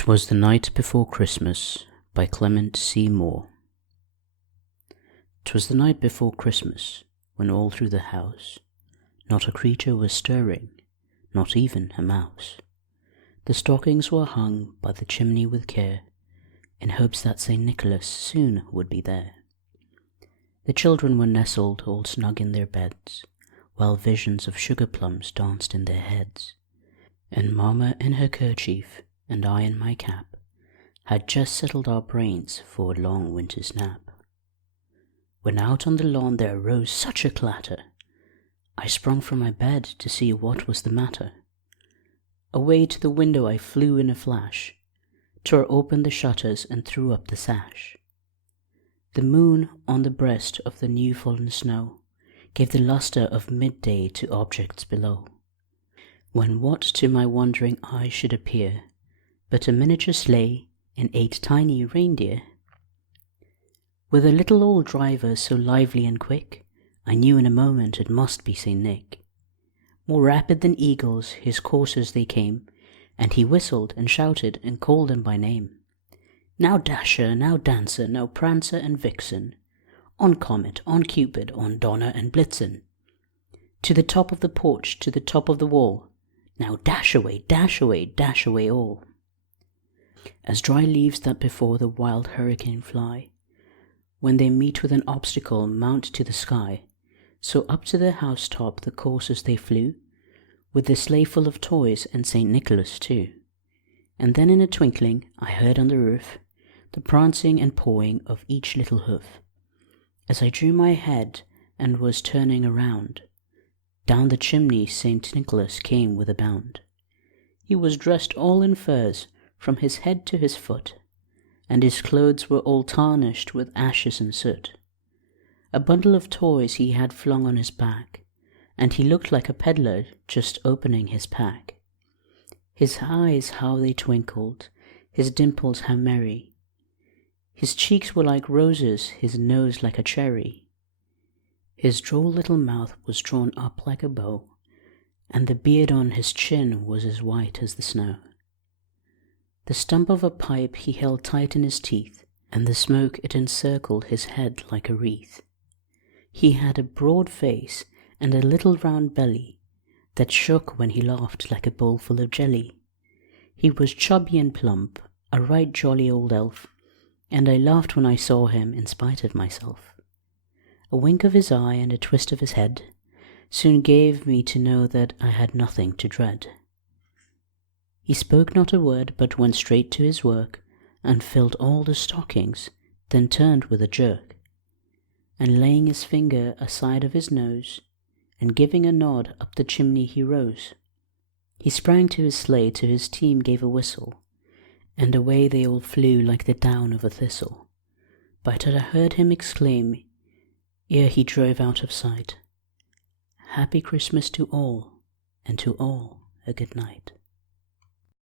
'Twas the Night Before Christmas by Clement C. Moore. 'Twas the night before Christmas, when all through the house not a creature was stirring, not even a mouse. The stockings were hung by the chimney with care, in hopes that St. Nicholas soon would be there. The children were nestled all snug in their beds, while visions of sugar-plums danced in their heads. And Mamma in her kerchief, and I in my cap, had just settled our brains for a long winter's nap. When out on the lawn there arose such a clatter, I sprung from my bed to see what was the matter. Away to the window I flew in a flash, tore open the shutters and threw up the sash. The moon on the breast of the new-fallen snow gave the lustre of midday to objects below, when what to my wondering eye should appear but a miniature sleigh and 8 tiny reindeer. With a little old driver so lively and quick, I knew in a moment it must be St. Nick. More rapid than eagles his coursers they came, and he whistled and shouted and called them by name. Now Dasher, now Dancer, now Prancer and Vixen, on Comet, on Cupid, on Donner and Blitzen. To the top of the porch, to the top of the wall, now dash away, dash away, dash away all. As dry leaves that before the wild hurricane fly, when they meet with an obstacle mount to the sky, so up to the housetop the coursers they flew, with the sleigh full of toys and St. Nicholas too. And then in a twinkling I heard on the roof the prancing and pawing of each little hoof. As I drew my head and was turning around, down the chimney St. Nicholas came with a bound. He was dressed all in furs from his head to his foot, and his clothes were all tarnished with ashes and soot. A bundle of toys he had flung on his back, and he looked like a peddler just opening his pack. His eyes how they twinkled, his dimples how merry. His cheeks were like roses, his nose like a cherry. His droll little mouth was drawn up like a bow, and the beard on his chin was as white as the snow. The stump of a pipe he held tight in his teeth, and the smoke it encircled his head like a wreath. He had a broad face and a little round belly that shook when he laughed like a bowl full of jelly. He was chubby and plump, a right jolly old elf, and I laughed when I saw him in spite of myself. A wink of his eye and a twist of his head soon gave me to know that I had nothing to dread. He spoke not a word, but went straight to his work, and filled all the stockings, then turned with a jerk, and laying his finger aside of his nose, and giving a nod up the chimney he rose. He sprang to his sleigh, to his team gave a whistle, and away they all flew like the down of a thistle. But I heard him exclaim, ere he drove out of sight, "Happy Christmas to all, and to all a good night."